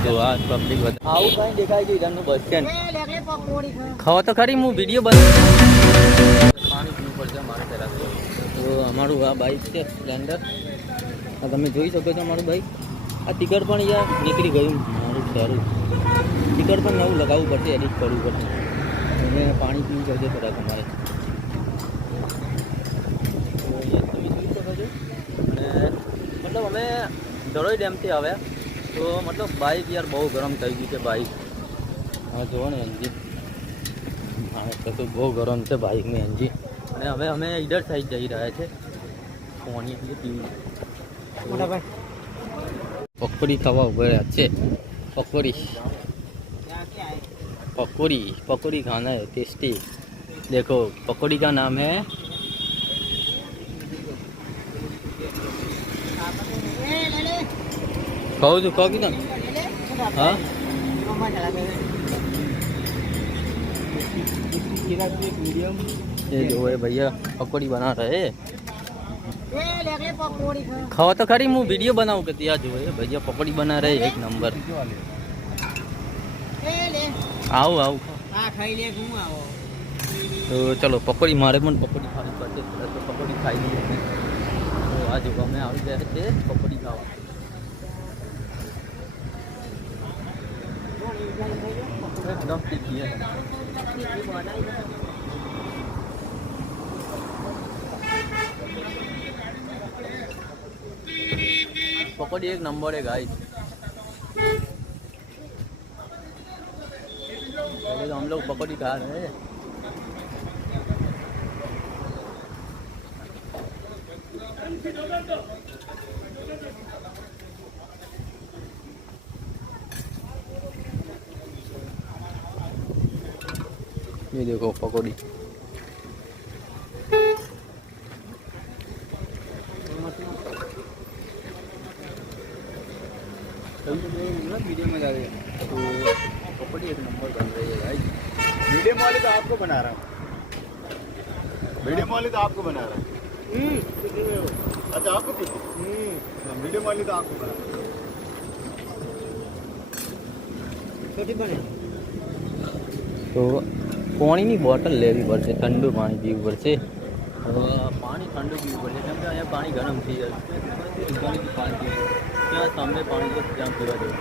જો આ પબ્લિક આવું કઈ દેખાય કે ઈરાનનું બસ સ્ટેન્ડ ખાવા તો ખરી હું વિડીયો બનાવું પાણી પીવું પડશે અમારે પહેલાં તો અમારું આ બાઇક છે સ્પ્લેન્ડર તમે જોઈ શકો છો અમારું બાઇક આ ટિકટ પણ યાર નીકળી ગયું મારું સારું ટિકટ પણ નવું લગાવવું પડશે એડિટ કરવું પડશે અને પાણી પીવું પડશે થોડાક અમારે તમે જોઈ શકો છો અને મતલબ અમે દરોઈ ડેમથી આવ્યા તો મતલબ બાઇક યાર બહુ ગરમ થઈ ગઈ છે બાઇક હા જુઓ ને એન્જિન હા તો બહુ ગરમ છે બાઇકની એન્જિન અને હવે અમે ઈડર સાઈડ જઈ રહ્યા છે પાણી પીવું મોટા ભાઈ पकौड़ी खावा उभे अच्छे पकौड़ी पकौड़ी पकौड़ी खाना है टेस्टी देखो पकौड़ी का नाम है खाओ जो खाओ कितना हाँ ये जो है भैया पकौड़ी बना रहे खावा तो खरी હું વિડીયો બનાવું કે ત્યાં જોવે ભૈયા પકોડી બના રહે એક નંબર આવું આવું તો ચલો પકોડી મારે પણ પકોડી ખાવી પડશે તો પકોડી ખાઈ લઈએ તો આ જો અમે આવી ગયા છે પકોડી ખાવા એકદમ તીખી पकौड़ी एक नंबर है गाइस तो हम लोग पकौड़ी खा रहे हैं ये देखो पकौड़ी वीडियो में डाल तो पकौड़ी एक नंबर बन रही है भाई वीडियो वाले तो आपको बना रहा हूँ वीडियो वाले तो आपको बना रहा है अच्छा आपको वीडियो वाले तो आपको बना तो પાણીની બોટલ લેવી પડશે ઠંડુ પાણી પીવું પડશે પાણી ઠંડુ પીવું પડશે કેમ કે અહીંયા પાણી ગરમ થઈ જાય પાણી પીવું ત્યાં સામે પાણી છે ત્યાં પીવા જવું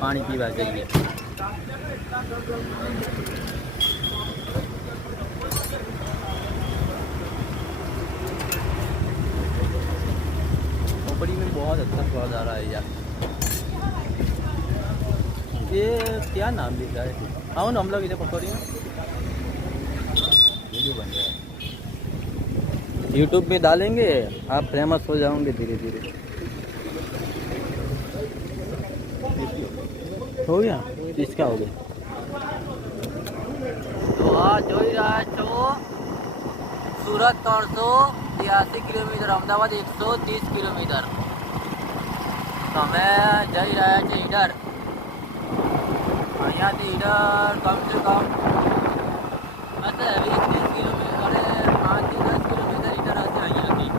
પાણી પીવા જઈએ पकौड़ी में बहुत अच्छा स्वाद आ रहा है यार ये क्या नाम लिखा है आओ ना हम लोग इधर पकौड़ी में वीडियो बन रहा है यूट्यूब पे डालेंगे आप फेमस हो जाओगे धीरे धीरे हो गया इसका हो गया तो आज जो सूरत 383 किलोमीटर अमदावाद 130 किलोमीटर તમે જઈ રહ્યા છે ઈડર અહીંયાથી ઈડર કમસે કમ હશે 20-30 કિલોમીટર અરે 5-10 કિલોમીટર ઈડર હશે અહીંયાથી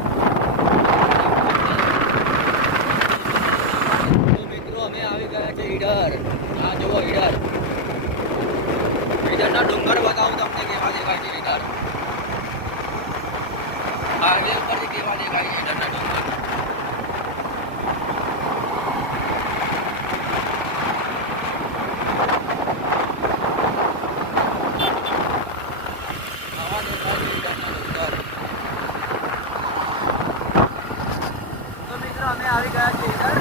મિત્રો અમે આવી ગયા છે ઈડર આ જુઓ ઈડર ઈડરના ડુંગર બતાવું તમને કેવા દેખાય છે ઈડર હાઈવે ઉપરથી કેવા દેખાય છે ઈડરના ડુંગર આવી ગયા છે ઈડર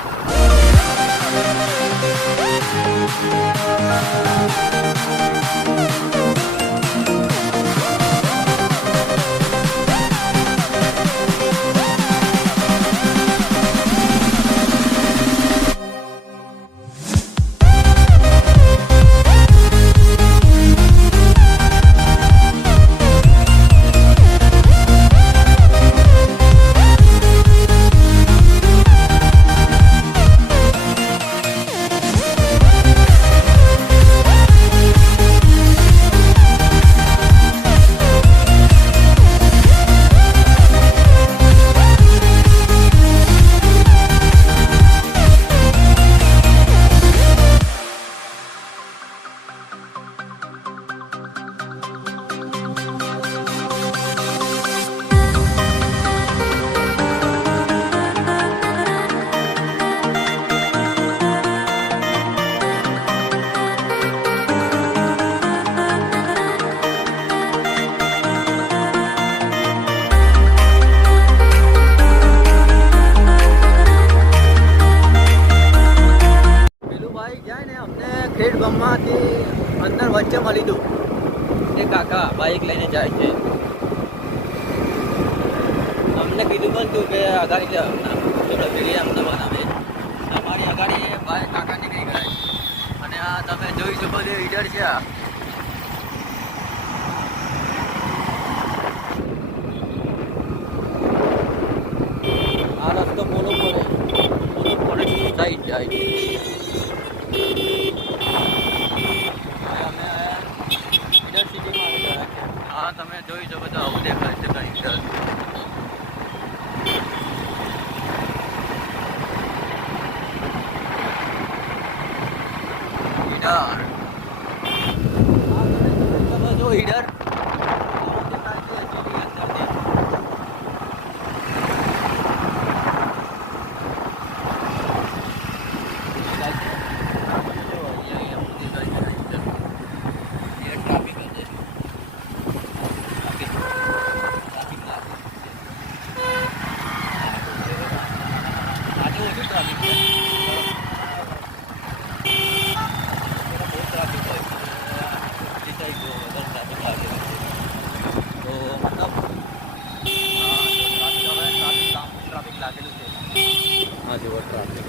કીધું પણ તું કે અગાડી જે આપણે વિડીયો અમને બનાવે અમારી અગાડી ભાઈ કાકા નીકળી ગયા અને આ તમે જોઈ શકો છો ઈડર છે આ રસ્તો પોલો પડે સાઈડ જાય છે અમે ઈડર સિટીમાં આવી ગયા છે હા તમે જોઈ શકો છો આવું દેખાય છે કઈ ઈડર જો ઈડર હા જુઓ ટ્રાફિક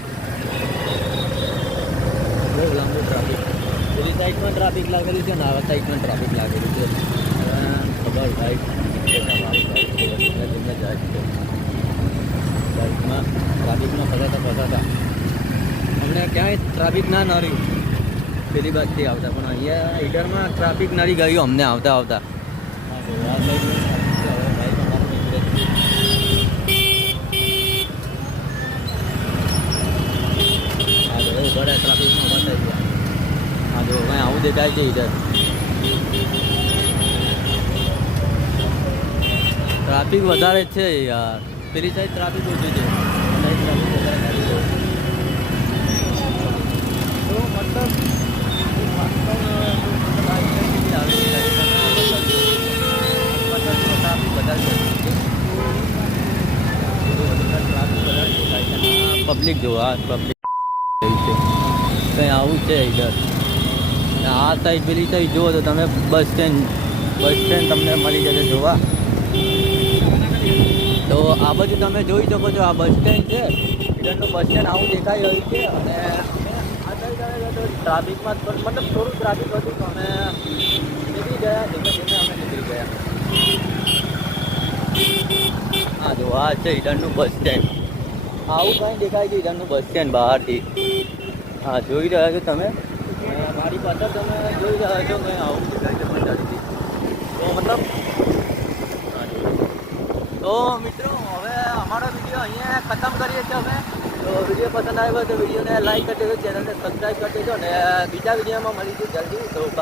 બહુ લાંબુ ટ્રાફિક પેલી સાઈડમાં ટ્રાફિક લાગેલું છે ને આ સાઈડમાં ટ્રાફિક લાગેલું છે ખબર ભાઈ મારી સાઈડ છે ધીમે ધીમે જાય છે સાઈડમાં ટ્રાફિકમાં ફસાતા અમને ક્યાંય ટ્રાફિક ના નડ્યું પેલી બાજુથી આવતા પણ અહીંયા ઈડરમાં ટ્રાફિક નડી ગયું અમને આવતા આવતા આ સાઈડ બરાબર ટ્રાફિકમાં ફસાઈ ગયા હા જો કંઈ આવું દેખાય છે ઈધર ટ્રાફિક વધારે જ છે યાર પેલી સાઈડ ટ્રાફિક ઓછું છે સાઈડ ટ્રાફિક વધારે તો મતલબ ટ્રાફિક વધારે પબ્લિક જો આ પબ્લિક કંઈ આવું છે ઈધર આ સાઈડ પેલી સાઈડ જુઓ તો તમે બસ સ્ટેન્ડ તમને મળી જશે જોવા તો આ બાજુ તમે જોઈ શકો છો આ બસ સ્ટેન્ડ છે ઈડરનું બસ સ્ટેન્ડ આવું દેખાઈ રહ્યું છે અને આ સાઈડ આવે તો ટ્રાફિકમાં મતલબ થોડું ટ્રાફિક હતું તો અમે નીકળી ગયા ધીમે ધીમે અમે નીકળી ગયા હા જો આ છે ઈડરનું બસ સ્ટેન્ડ આવું કંઈ દેખાય છે ઈડરનું બસ સ્ટેન્ડ બહારથી હા જોઈ રહ્યા છો તમે મારી પાછળ તમે જોઈ રહ્યા છો મેં આવું દેખાય છે પચાસથી તો મતલબ તો મિત્રો હવે અમારો વિડીયો અહીંયા ખતમ કરીએ છીએ અમે તો વિડીયો પસંદ આવ્યો તો વિડીયોને લાઈક કરી દેજો ચેનલને સબસ્ક્રાઈબ કરી દેજો અને બીજા વિડીયોમાં મળીશું જલ્દી તો